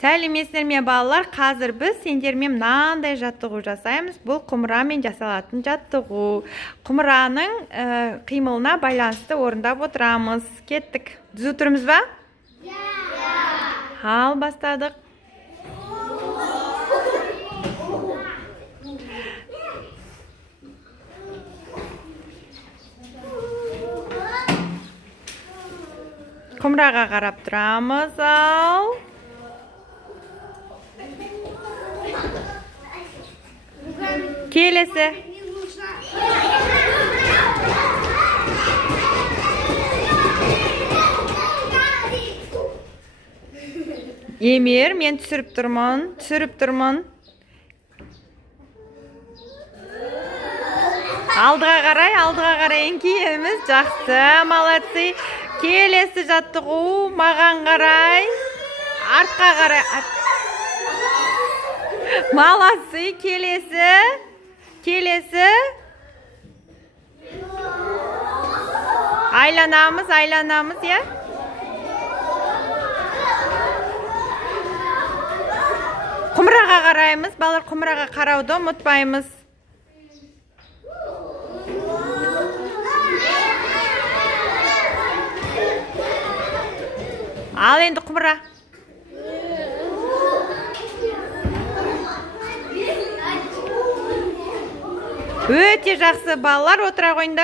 Сәлеметсіздер балалар, қазір біз сендермен мынандай жаттығу жасаймыз. Бұл құмырамен жасалатын жаттығу. Құмыраның қимылына байланысты орындап отырамыз. Кеттік. Түзу тұрмыз ба? Ал, бастадық. Құмыраға қарап тұрамыз. Ал. Келесі. Емер, мен түсіріп тұрмын. Алдыға қарай еңкейеміз. Жақсы, молодцы. Келесі жаттығу, маған қарай. Артқа қарай. Молодцы, келесі. Айланамыз, я. Құмыраға қараймыз. Балалар, құмыраға қарауды ұмытпаймыз. Ал енді құмыра. Өте жақсы балалар, отыра қойыңдар.